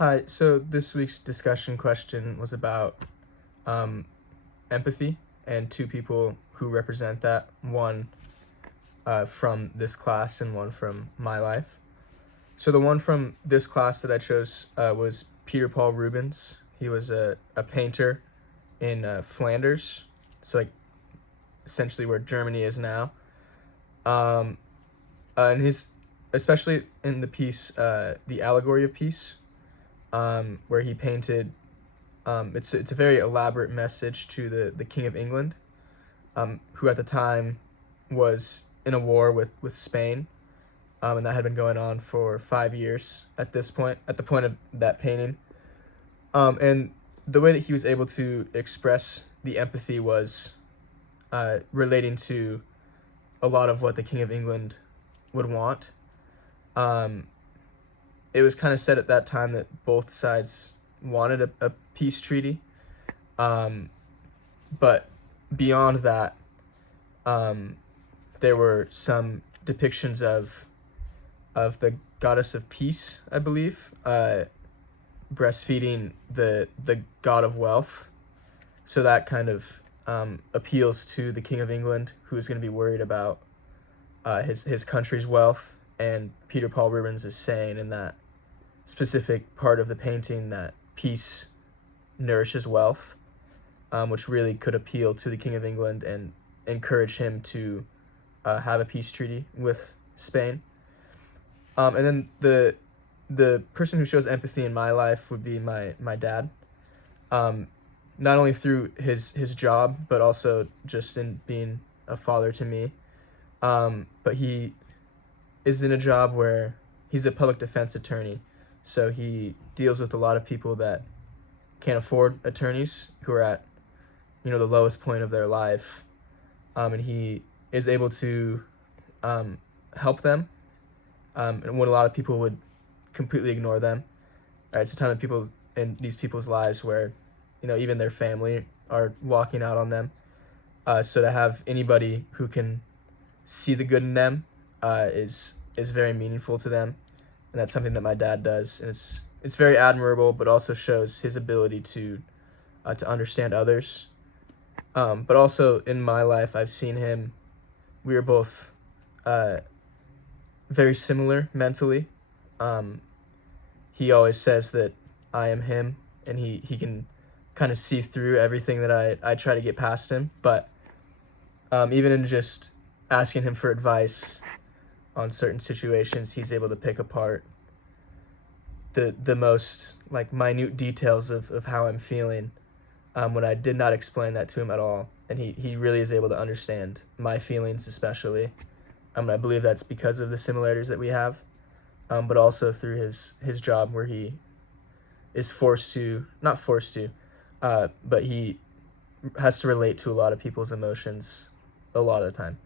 Hi, so this week's discussion question was about empathy and two people who represent that, one from this class and one from my life. So the one from this class that I chose was Peter Paul Rubens. He was a painter in Flanders, so like essentially where Germany is now. And he's especially in the piece, The Allegory of Peace, where he painted. It's a very elaborate message to the King of England, who at the time was in a war with Spain, and that had been going on for 5 years at this point, at the point of that painting. And the way that he was able to express the empathy was relating to a lot of what the King of England would want. It was kind of said at that time that both sides wanted a peace treaty, but beyond that, there were some depictions of the goddess of peace, I believe, breastfeeding the god of wealth. So that kind of appeals to the King of England, who is going to be worried about his country's wealth. And Peter Paul Rubens is saying in that specific part of the painting that peace nourishes wealth, which really could appeal to the King of England and encourage him to have a peace treaty with Spain. And then the person who shows empathy in my life would be my dad, not only through his job, but also just in being a father to me. But he is in a job where he's a public defense attorney, so he deals with a lot of people that can't afford attorneys, who are at the lowest point of their life, and he is able to help them, and when a lot of people would completely ignore them. It's a time of people in these people's lives where even their family are walking out on them, so to have anybody who can see the good in them is very meaningful to them, and that's something that my dad does, and it's very admirable, but also shows his ability to understand others. But also in my life, I've seen him. We are both very similar mentally. He always says that I am him, and he can kind of see through everything that I try to get past him. But even in just asking him for advice on certain situations, he's able to pick apart the most minute details of how I'm feeling, when I did not explain that to him at all. And he really is able to understand my feelings, especially. I believe that's because of the similarities that we have, but also through his job, where he is not forced to, but he has to relate to a lot of people's emotions a lot of the time.